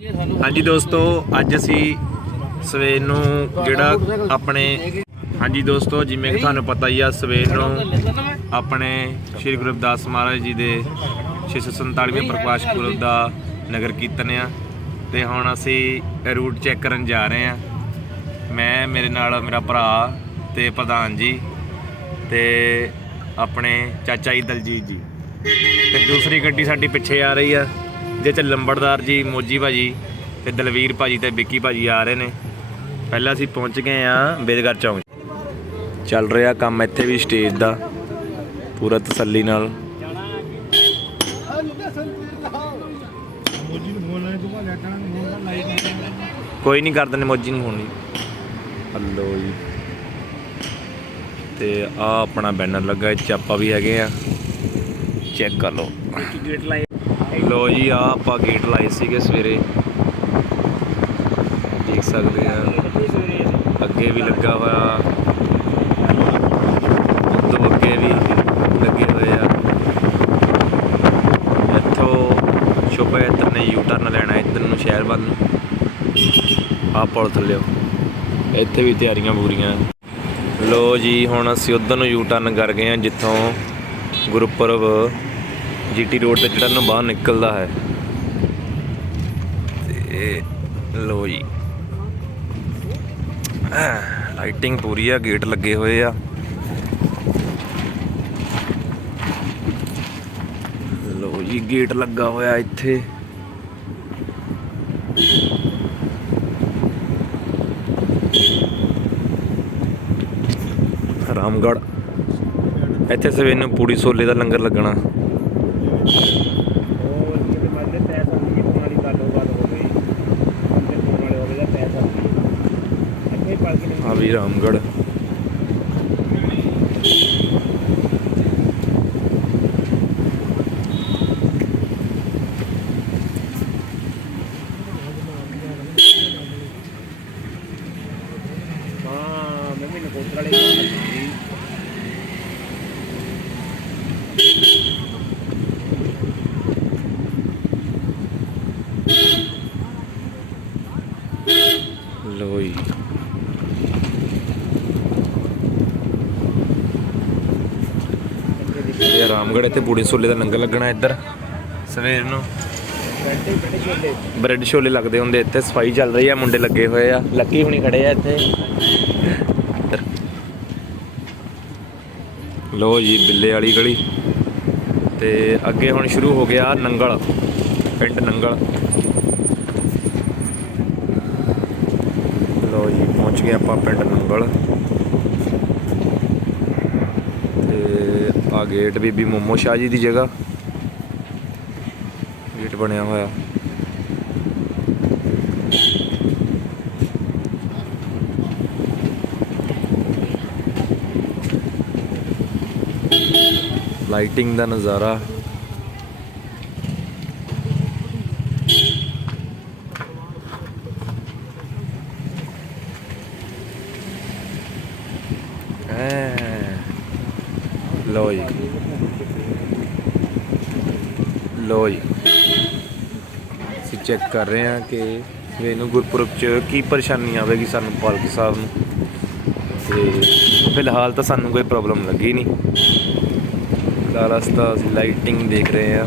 ਹਾਂਜੀ ਦੋਸਤੋ, ਅੱਜ ਅਸੀਂ ਸਵੇਰ ਨੂੰ ਜਿਹੜਾ ਆਪਣੇ ਹਾਂਜੀ ਦੋਸਤੋ, ਜਿਵੇਂ ਕਿ ਤੁਹਾਨੂੰ ਪਤਾ ਹੀ ਆ, ਸਵੇਰ ਨੂੰ ਆਪਣੇ ਸ਼੍ਰੀ ਗੁਰੂ ਰਵਿਦਾਸ ਮਹਾਰਾਜ ਜੀ ਦੇ 647ਵੇਂ ਪ੍ਰਕਾਸ਼ ਪੁਰਬ ਦਾ ਨਗਰ ਕੀਰਤਨ ਆ। ਤੇ ਹੁਣ ਅਸੀਂ ਰੂਟ ਚੈੱਕ ਕਰਨ ਜਾ ਰਹੇ ਆ। ਮੈਂ, ਮੇਰੇ ਨਾਲ ਮੇਰਾ ਭਰਾ ਤੇ ਪ੍ਰਧਾਨ ਜੀ ਤੇ ਆਪਣੇ ਚਾਚਾ ਜੀ ਦਲਜੀਤ ਜੀ। ਤੇ ਦੂਸਰੀ ਗੱਡੀ ਸਾਡੀ ਪਿੱਛੇ ਆ ਰਹੀ ਆ। ਜਿਹ ਚ ਲੰਬੜਦਾਰ ਜੀ ਮੋਜੀ ਭਾਜੀ ਤੇ ਦਲਵੀਰ ਭਾਜੀ ਤੇ ਵਿੱਕੀ ਭਾਜੀ ਆ ਰਹੇ ਨੇ। ਪਹਿਲਾਂ ਅਸੀਂ ਪਹੁੰਚ ਗਏ ਆ ਬੇਦਗਰ ਚੌਂਕ। ਚੱਲ ਰਿਹਾ ਕੰਮ ਇੱਥੇ ਵੀ ਸਟੇਜ ਦਾ ਪੂਰਾ ਤਸੱਲੀ ਨਾਲ। ਨੂੰ ਕੋਈ ਨਹੀਂ ਕਰ ਦਿੰਦੇ ਮੋਜੀ ਨੂੰ ਹੋਣੀ ਹਲੋ ਜੀ। ਤੇ ਆ ਆਪਣਾ ਬੈਨਰ ਲੱਗਾ ਇਹ ਚ ਆਪਾਂ ਵੀ ਹੈਗੇ ਆ। ਚੈੱਕ ਕਰ ਲਓ। ਗੇਟ ਲਾਈ ਲੋ ਜੀ ਆ ਆਪਾਂ ਗੇਟ ਲਾਏ ਸੀਗੇ ਸਵੇਰੇ। ਦੇਖ ਸਕਦੇ ਆ। ਅੱਗੇ ਵੀ ਲੱਗਾ ਹੋਇਆ ਉਦੋਂ ਅੱਗੇ ਵੀ ਲੱਗੇ ਹੋਏ ਆ। ਇੱਥੋਂ ਸ਼ੋਭਾ ਇੱਧਰ ਨੇ ਯੂ ਟਰਨ ਲੈਣਾ, ਇੱਧਰ ਨੂੰ ਸ਼ਹਿਰ ਵੱਲ ਨੂੰ। ਆ ਪੁਲ ਥੱਲਿਓ ਇੱਥੇ ਵੀ ਤਿਆਰੀਆਂ ਪੂਰੀਆਂ। ਲੋ ਜੀ, ਹੁਣ ਅਸੀਂ ਉਧਰ ਨੂੰ ਯੂ ਟਰਨ ਕਰ ਗਏ ਆ, ਜਿੱਥੋਂ ਗੁਰਪੁਰਬ ਜੀਟੀ ਰੋਡ ਤੇ ਚੜਨ ਨੂੰ ਬਾਹਰ ਨਿਕਲਦਾ ਹੈ। ਤੇ ਲੋ ਜੀ। ਲਾਈਟਿੰਗ ਪੂਰੀ ਆ, ਗੇਟ ਲੱਗੇ ਹੋਏ ਆ। ਲੋ ਜੀ, ਗੇਟ ਲੱਗਾ ਹੋਇਆ ਇੱਥੇ। ਰਾਮਗੜ੍ਹ। ਇੱਥੇ ਸਵੇਰ ਨੂੰ ਪੂੜੀ ਛੋਲੇ ਦਾ ਲੰਗਰ ਲੱਗਣਾ ਉਹ ਜਿਹੜੇ ਮਾਦੇ ਪੈਸਾ ਦੀ ਫੋਨ ਵਾਲੀ ਗੱਲ ਉਹ ਗੱਲ ਹੋ ਗਈ ਤੇ ਫੋਨ ਵਾਲੇ ਹੋ ਗਏ ਦਾ ਪੈਸਾ ਅੱਗੇ ਪੜ ਕੇ ਰਾਮਗੜ੍ਹ ਹਾਂ ਮੈਂ ਵੀ ਨਕੋਦਰ ਵਾਲੇ ਗੱਲ ਕਰਨੀ ਲੋ ਜੀ ਇਹ ਰਾਮਗੜ੍ਹ ਇੱਥੇ ਪੂੜੀ ਛੋਲੇ ਦਾ ਲੰਗਰ ਲੱਗਣਾ ਇੱਧਰ। ਸਵੇਰ ਨੂੰ। ਬ੍ਰੈਡ ਛੋਲੇ ਲੱਗਦੇ ਹੁੰਦੇ ਇੱਥੇ, ਸਫ਼ਾਈ ਚੱਲ ਰਹੀ ਆ, ਮੁੰਡੇ ਲੱਗੇ ਹੋਏ ਆ। ਲੱਕੀ ਹੁਣੀ ਖੜੇ ਆ ਇੱਥੇ। ਲੋ ਜੀ, ਬਿੱਲੇ ਵਾਲੀ ਗਲੀ। ਤੇ ਅੱਗੇ ਹੁਣ ਸ਼ੁਰੂ ਹੋ ਗਿਆ ਨੰਗਲ, ਪਿੰਡ ਨੰਗਲ। ਲੋ ਜੀ, ਪਹੁੰਚ ਗਏ ਆਪਾਂ ਪਿੰਡ ਨੰਗਲ ਤੇ ਆ ਗੇਟ ਬੀਬੀ ਮੋਮੋ ਸ਼ਾਹ ਜੀ ਦੀ ਜਗ੍ਹਾ। ਗੇਟ ਬਣਿਆ ਹੋਇਆ। ਲਾਈਟਿੰਗ ਦਾ ਨਜ਼ਾਰਾ ਐ ਲੋ ਜੀ। ਲੋ ਜੀ। ਅਸੀਂ ਚੈੱਕ ਕਰ ਰਹੇ ਹਾਂ ਕਿ ਮੈਨੂੰ ਗੁਰਪੁਰਬ ਚ ਕੀ ਪਰੇਸ਼ਾਨੀ ਆਵੇਗੀ ਸਾਨੂੰ ਪਾਲਕੀ ਸਾਹਿਬ ਨੂੰ। ਤੇ ਫਿਲਹਾਲ ਤਾਂ ਸਾਨੂੰ ਕੋਈ ਪ੍ਰੋਬਲਮ ਲੱਗੀ ਨਹੀਂ। ਫਿਲਹਾਲ ਅਸੀਂ ਅਸੀਂ ਲਾਈਟਿੰਗ ਦੇਖ ਰਹੇ ਹਾਂ।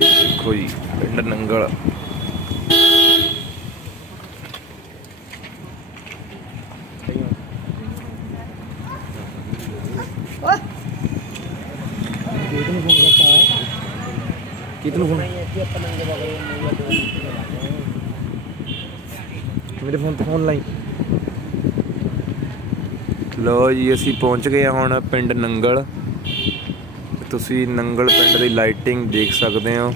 ਦੇਖੋ ਜੀ, ਪਿੰਡ ਨੰਗਲ ਗੇਟ ਨੂੰ ਫੋਨ ਕਰਤਾ ਕਿਤਨੂੰ ਫੋਨ। ਮੇਰੇ ਫੋਨ ਤੇ ਫੋਨ ਲਾਈ। ਲੋ ਜੀ, ਅਸੀਂ ਪਹੁੰਚ ਗਏ ਹੁਣ ਪਿੰਡ ਨੰਗਲ। ਤੁਸੀਂ ਨੰਗਲ ਪਿੰਡ ਦੀ ਲਾਈਟਿੰਗ ਦੇਖ ਸਕਦੇ ਹੋ।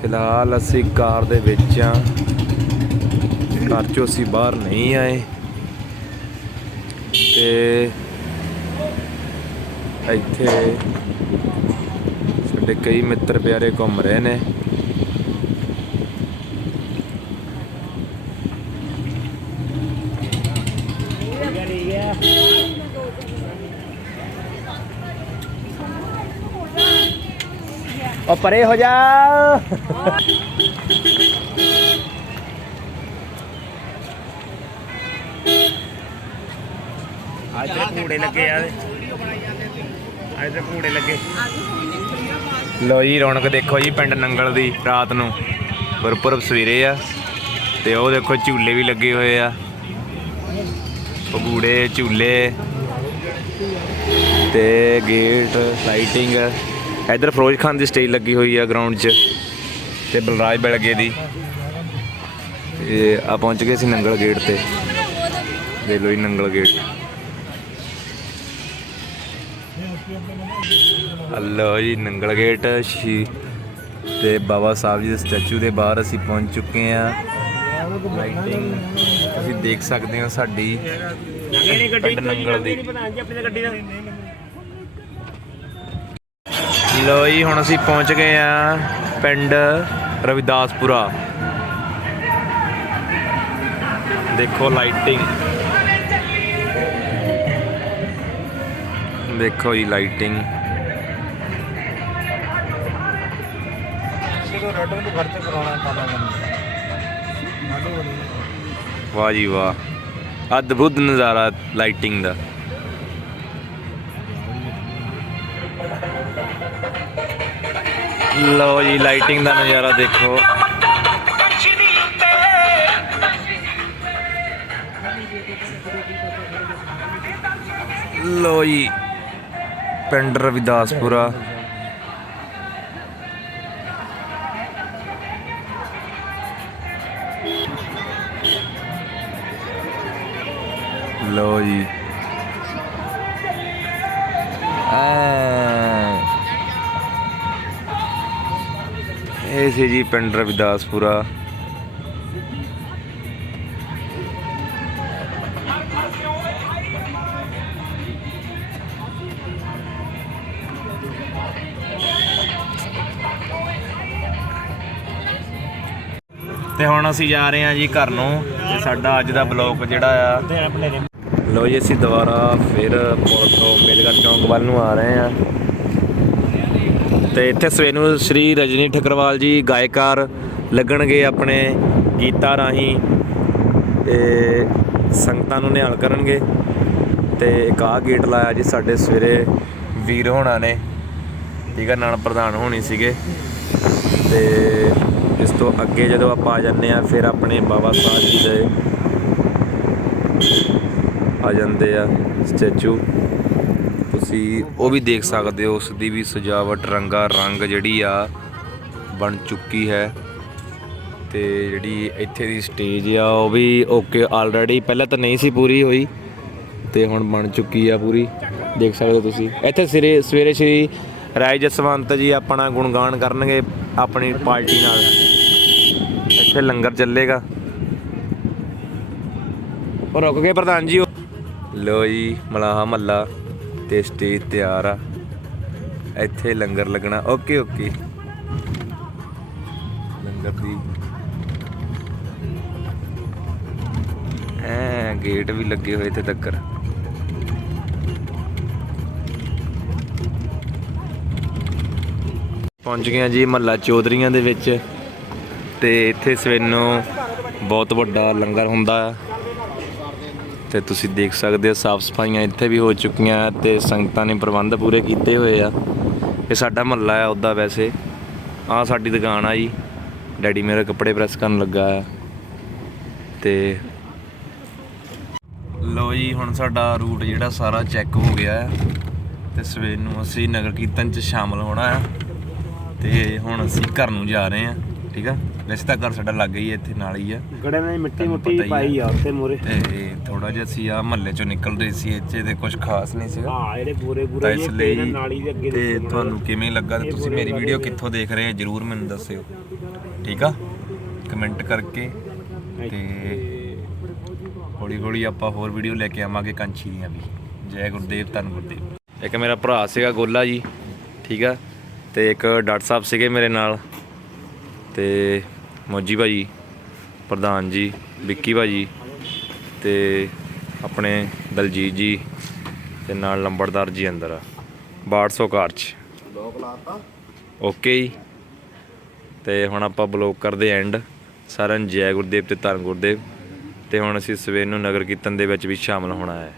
ਫਿਲਹਾਲ ਅਸੀਂ ਕਾਰ ਦੇ ਵਿੱਚ ਆ ਘਰ ਚੋਂ ਅਸੀਂ ਬਾਹਰ ਨਹੀਂ ਆਏ। ਤੇ ਇੱਥੇ ਸਾਡੇ ਕਈ ਮਿੱਤਰ ਪਿਆਰੇ ਘੁੰਮ ਰਹੇ ਨੇ। ਪਰੇ ਹੋ ਜਾ। ਅੱਜ ਤੇ ਲੱਗੇ ਆ। ਅੱਜ ਤੇ ਲੱਗੇ। ਲੋ ਜੀ, ਰੌਣਕ ਦੇਖੋ ਜੀ ਪਿੰਡ ਨੰਗਲ ਦੀ ਰਾਤ ਨੂੰ। ਗੁਰਪੁਰਬ ਸਵੇਰੇ ਆ ਤੇ ਉਹ ਦੇਖੋ ਝੂਲੇ ਵੀ ਲੱਗੇ ਹੋਏ ਆ। ਪਗੂੜੇ, ਝੂਲੇ ਤੇ ਗੇਟ ਲਾਈਟਿੰਗ ਇਧਰ ਫਿਰੋਜ਼ ਖਾਨ ਦੀ ਸਟੇਜ ਲੱਗੀ ਹੋਈ ਆ ਗਰਾਊਂਡ 'ਚ ਤੇ ਬਲਰਾਜ ਬਲਗੇ ਦੀ। ਤੇ ਆ ਪਹੁੰਚ ਗਏ ਸੀ ਨੰਗਲ ਗੇਟ ਤੇ। ਦੇ ਲੋ ਜੀ ਨੰਗਲ ਗੇਟ ਲੋ ਜੀ, ਨੰਗਲ ਗੇਟ, ਸ਼ੀ ਤੇ ਬਾਬਾ ਸਾਹਿਬ ਜੀ ਦੇ ਸਟੈਚੂ ਦੇ ਬਾਹਰ ਅਸੀਂ ਪਹੁੰਚ ਚੁੱਕੇ ਆ ਲਾਈਟਿੰਗ ਤੁਸੀਂ ਦੇਖ ਸਕਦੇ ਹੋ ਸਾਡੀ ਨਹੀਂ ਪਿੰਡ ਨੰਗਲ ਦੀ। ਜੀ ਲੋ ਜੀ, ਹੁਣ ਅਸੀਂ ਪਹੁੰਚ ਗਏ ਆ ਪਿੰਡ ਰਵਿਦਾਸਪੁਰਾ। ਦੇਖੋ ਲਾਈਟਿੰਗ ਦੇਖੋ ਜੀ ਲਾਈਟਿੰਗ। ਵਾਹ ਜੀ ਵਾਹ। ਅਦਭੁਤ ਨਜ਼ਾਰਾ ਲਾਈਟਿੰਗ ਦਾ। ਲਓ ਜੀ ਲਾਈਟਿੰਗ ਦਾ ਨਜ਼ਾਰਾ ਦੇਖੋ। ਲਓ ਜੀ। ਪਿੰਡ ਰਵਿਦਾਸਪੁਰਾ। ਲਓ ਜੀ। ਆ ਇਹ ਸੀ ਜੀ ਪਿੰਡ ਰਵਿਦਾਸਪੁਰਾ। ਤੇ ਹੁਣ ਅਸੀਂ ਜਾ ਰਹੇ ਹਾਂ ਜੀ ਘਰ ਨੂੰ, ਤੇ ਸਾਡਾ ਅੱਜ ਦਾ ਬਲੌਗ ਜਿਹੜਾ ਆ। ਲੋ ਜੀ, ਅਸੀਂ ਦੁਬਾਰਾ ਫਿਰ ਪੁਲ ਤੋਂ ਮੇਲਗੜ ਚੌਂਕ ਵੱਲ ਨੂੰ ਆ ਰਹੇ ਹਾਂ। ਤੇ ਇੱਥੇ ਸਵੇਰ ਨੂੰ ਸ਼੍ਰੀ ਰਜਨੀ ਠਕਰਵਾਲ ਜੀ ਗਾਇਕਾਰ ਲੱਗਣਗੇ ਆਪਣੇ ਗੀਤਾਂ ਰਾਹੀਂ ਤੇ ਸੰਗਤਾਂ ਨੂੰ ਨਿਹਾਲ ਕਰਨਗੇ। ਤੇ ਇੱਕ ਆਹ ਗੇਟ ਲਾਇਆ ਜੀ ਸਾਡੇ ਸਵੇਰੇ ਵੀਰ ਹੋਣਾ ਨੇ ਠੀਕ ਹੈ ਨਾਲ ਪ੍ਰਧਾਨ ਹੋਣੀ ਸੀਗੇ। ਤੇ ਇਸ ਤੋਂ ਅੱਗੇ ਜਦੋਂ ਆਪਾਂ ਆ ਜਾਂਦੇ ਆ ਫਿਰ ਆਪਣੇ ਬਾਬਾ ਸਾਹਿਬ ਜੀ ਦੇ ਆ ਜਾਂਦੇ ਆ ਸਟੈਚੂ। ਤੁਸੀਂ ਉਹ ਵੀ ਦੇਖ ਸਕਦੇ ਹੋ, ਉਸ ਦੀ ਵੀ ਸਜਾਵਟ, ਰੰਗਾ, ਰੰਗ ਜਿਹੜੀ ਆ, ਬਣ ਚੁੱਕੀ ਹੈ। ਤੇ ਜਿਹੜੀ ਇੱਥੇ ਦੀ ਸਟੇਜ ਆ, ਉਹ ਵੀ ਓਕੇ ਆਲਰੇਡੀ ਪਹਿਲਾਂ ਤਾਂ ਨਹੀਂ ਸੀ ਪੂਰੀ ਹੋਈ, ਤੇ ਹੁਣ ਬਣ ਚੁੱਕੀ ਆ ਪੂਰੀ। ਦੇਖ ਸਕਦੇ ਹੋ ਤੁਸੀਂ। ਇੱਥੇ ਸਵੇਰੇ ਸਵੇਰੇ ਸ਼੍ਰੀ ਰਾਏ ਜਸਵੰਤ ਜੀ ਆਪਣਾ ਗੁਣਗਾਨ ਕਰਨਗੇ ਆਪਣੀ ਪਾਰਟੀ ਨਾਲ। ਇੱਥੇ ਲੰਗਰ ਚੱਲੇਗਾ। ਉਹ ਰੁਕ ਗਏ ਪ੍ਰਧਾਨ ਜੀ ਲੋ ਜੀ, ਮਲਾਹਾ ਮੱਲਾ ਤੇ ਸਟੇਜ ਤਿਆਰ ਆ। ਇੱਥੇ ਲੰਗਰ ਲੱਗਣਾ। Okay okay. ਲੰਗਰ ਦੀ ਐ ਗੇਟ ਵੀ ਲੱਗੇ ਹੋਏ ਤੇ ਤੱਕਰ ਪਹੁੰਚ ਗਏ ਹਾਂ ਜੀ ਮਹੱਲਾ ਚੌਧਰੀਆਂ ਦੇ ਵਿੱਚ। ਤੇ ਇੱਥੇ ਸਵੇਰ ਨੂੰ ਬਹੁਤ ਵੱਡਾ ਲੰਗਰ ਹੁੰਦਾ ਆ ਤੇ ਤੁਸੀਂ ਦੇਖ ਸਕਦੇ ਹੋ, ਸਾਫ਼ ਸਫਾਈਆਂ ਇੱਥੇ ਵੀ ਹੋ ਚੁੱਕੀਆਂ ਤੇ ਸੰਗਤਾਂ ਨੇ ਪ੍ਰਬੰਧ ਪੂਰੇ ਕੀਤੇ ਹੋਏ ਆ। ਇਹ ਸਾਡਾ ਮਹੱਲਾ ਆ ਉੱਦਾਂ ਵੈਸੇ। ਆ ਸਾਡੀ ਦੁਕਾਨ ਆ ਜੀ। ਡੈਡੀ ਮੇਰੇ ਕੱਪੜੇ ਪ੍ਰੈਸ ਕਰਨ ਲੱਗਾ ਆ ਤੇ ਲੋ ਜੀ, ਹੁਣ ਸਾਡਾ ਰੂਟ ਜਿਹੜਾ ਸਾਰਾ ਚੈੱਕ ਹੋ ਗਿਆ ਆ ਤੇ ਸਵੇਰ ਨੂੰ ਅਸੀਂ ਨਗਰ ਕੀਰਤਨ ਚ ਸ਼ਾਮਲ ਹੋਣਾ ਆ ਤੇ ਹੁਣ ਅਸੀਂ ਘਰ ਨੂੰ ਜਾ ਰਹੇ ਹਾਂ। ਠੀਕ ਆ? ਵੈਸੇ ਤਾਂ ਘਰ ਸਾਡਾ ਲੱਗ ਹੈ ਇੱਥੇ ਨਾਲ ਹੀ ਆ। ਗੜੇ ਨੇ ਮਿੱਟੀ ਮੁੱਟੀ ਪਾਈ ਆ ਉੱਥੇ ਮੂਰੇ ਤੇ ਥੋੜਾ ਜਿਹਾ ਅਸੀਂ ਆ ਮਹੱਲੇ ਚੋਂ ਨਿਕਲ ਰਹੇ ਸੀ ਇੱਥੇ ਤੇ ਕੁਝ ਖਾਸ ਨਹੀਂ ਸੀਗਾ। ਹਾਂ ਜਿਹੜੇ ਪੂਰੇ ਪੂਰੇ ਇਸ ਲਈ ਨਾਲੀ ਦੇ ਅੱਗੇ ਤੇ ਤੁਹਾਨੂੰ ਕਿਵੇਂ ਲੱਗਾ ਤੇ ਤੁਸੀਂ ਮੇਰੀ ਵੀਡੀਓ ਕਿੱਥੋਂ ਦੇਖ ਰਹੇ ਹੋ ਜਰੂਰ ਮੈਨੂੰ ਦੱਸਿਓ। ਠੀਕ ਆ? ਕਮੈਂਟ ਕਰਕੇ। ਤੇ ਹੌਲੀ ਹੌਲੀ ਆਪਾਂ ਹੋਰ ਵੀਡੀਓ ਲੈ ਕੇ ਆਵਾਂਗੇ ਕੰਚੀ ਦੀਆਂ ਵੀ। ਜੈ ਗੁਰਦੇਵ ਧੰਨ ਗੁਰਦੇਵ। ਇੱਕ ਮੇਰਾ ਭਰਾ ਸੀਗਾ ਗੋਲਾ ਜੀ ਠੀਕ ਆ? ਤੇ ਇੱਕ ਡਾਕਟਰ ਸਾਹਿਬ ਸੀਗੇ ਮੇਰੇ ਨਾਲ। ਤੇ ਮੋਜੀ ਭਾਜੀ ਪ੍ਰਧਾਨ ਜੀ ਵਿੱਕੀ ਭਾਜੀ ਤੇ ਆਪਣੇ ਦਲਜੀਤ ਜੀ ਤੇ ਨਾਲ ਲੰਬੜਦਾਰ ਜੀ ਅੰਦਰ ਆ। 1200 ਕਾਰ ਚ। ਓਕੇ ਜੀ। ਤੇ ਹੁਣ ਆਪਾਂ ਬਲੌਗ ਕਰਦੇ ਐਂਡ। ਸਾਰਿਆਂ ਨੂੰ ਜੈ ਗੁਰਦੇਵ ਤੇ ਧੰਨ ਗੁਰਦੇਵ। ਤੇ ਹੁਣ ਅਸੀਂ ਸਵੇਰ ਨੂੰ ਨਗਰ ਕੀਰਤਨ ਦੇ ਵਿੱਚ ਵੀ ਸ਼ਾਮਲ ਹੋਣਾ ਹੈ।